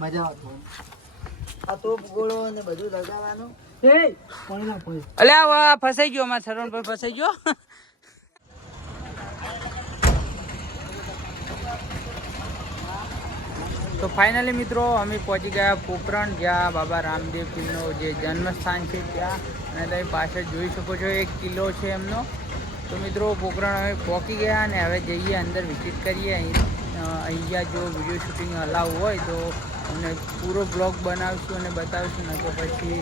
મજા આવે આ તોપ ગોળો ને બધું લગાવવાનું એ કોણ ના કોઈ અલ્યા ફસાઈ ગયો અમાર સરવણ પર ફસાઈ ગયો તો ફાઇનલી મિત્રો અમે પહોંચી ગયા પોખરણ જ્યાં બાબા રામદેવ પીરનો જે જન્મસ્થાન છે ત્યાં અને તમે પાછળ જોઈ શકો છો એક કિલ્લો છે એમનો તો મિત્રો પોખરણ અમે પહોંચી ગયા અને હવે જઈએ અંદર વિઝિટ કરીએ અહીંયા જો વિડીયો શૂટિંગ અલાઉ હોય તો અમને પૂરો બ્લોગ બનાવશું અને બતાવશું ને તો પછી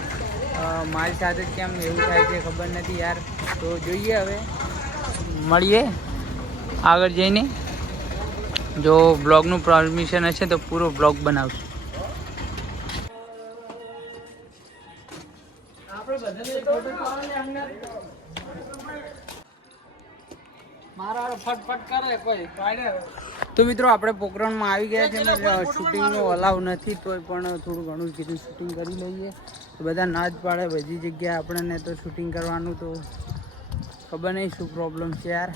મારી સાથે કેમ એવું થાય છે ખબર નથી યાર તો જોઈએ હવે મળીએ આગળ જઈને જો બ્લોગનું પરમિશન હશે તો પૂરો બ્લોગ બનાવશું તો મિત્રો આપણે પોખરણમાં આવી ગયા છે ને શૂટિંગનો અલાવ નથી તોય પણ થોડું ઘણું કીધું શૂટિંગ કરી લઈએ તો બધા ના જ પાડે બધી જગ્યાએ આપણને તો શૂટિંગ કરવાનું તો ખબર નહીં શું પ્રોબ્લેમ છે યાર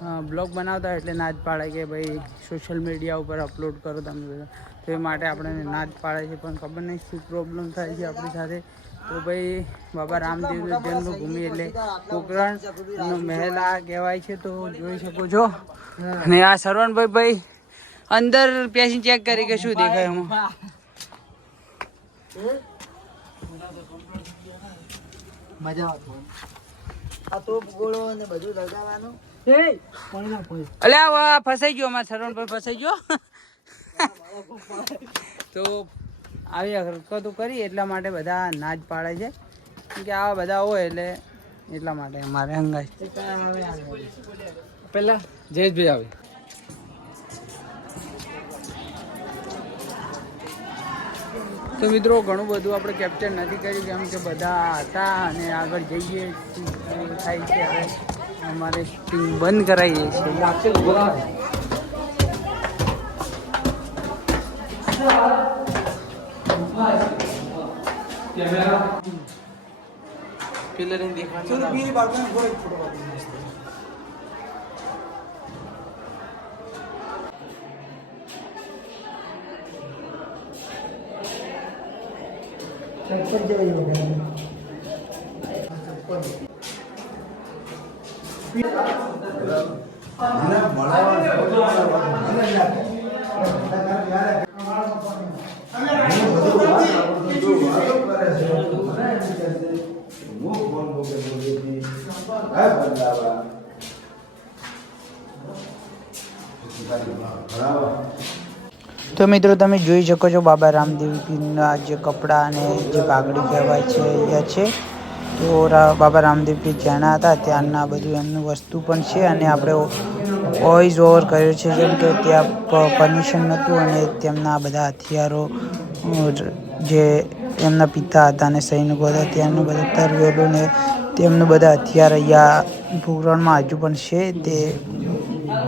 બ્લોગ બનાવતા એટલે ના જ પાડે કે ભાઈ સોશિયલ મીડિયા ઉપર અપલોડ કરો તમે બધા તો એ માટે આપણને ના જ પાડે છે પણ ખબર નહીં શું પ્રોબ્લેમ થાય છે આપણી સાથે તો ભાઈ બાબા રામદેવની જન્મભૂમિ એટલે પોખરણનો મહેલ આ કહેવાય છે તો જોઈ શકો છો અને આ સરવણભાઈ ભાઈ અંદર પેસી ચેક કરી કે શું દેખાય એમાં મજા આવે આ તોપ ગોળો ને બધું લગાવવાનું અલ્યા ફસાઈ ગયો અમાર સરવણ પર ફસાઈ ગયો તો આવી હરકતો કરી એટલા માટે બધા ના જ પાડે છે કે આવા બધા હોય એટલે એટલા માટે અમારે હંગાઈ પેલા જયેશભાઈ આવે તો મિત્રો ઘણું બધું આપણે કેપ્ચર નથી કર્યું કેમ કે બધા હતા અને આગળ જઈએ થાય છે હવે અમારે શૂટિંગ બંધ કરાવીએ છીએ તો મિત્રો તમે જોઈ શકો છો બાબા રામદેવના જે કપડાં અને જે પાઘડી કહેવાય છે અહીંયા છે તો બાબા રામદેવ પીર જ્યાંના હતા ત્યાંના બધું એમનું વસ્તુ પણ છે અને આપણે વોઇસ ઓવર કર્યો છે જેમ કે ત્યાં પરમિશન નહોતું અને તેમના બધા હથિયારો જે એમના પિતા હતા અને સૈનિકો હતા ત્યાંનું બધું તરવેલું ને તેમનું બધા હથિયાર અહીંયા પોખરણમાં હજુ પણ છે તે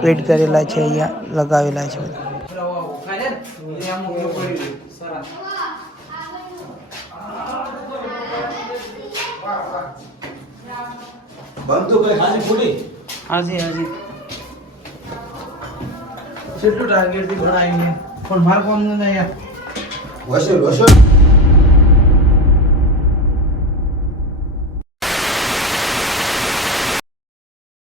વેટ કરેલા છે અહીંયા લગાવેલા છે બધા હાજી હાજી કેટલું ટાર્ગેટ થી બનાવીને પણ માર કોમ ન યાર વસો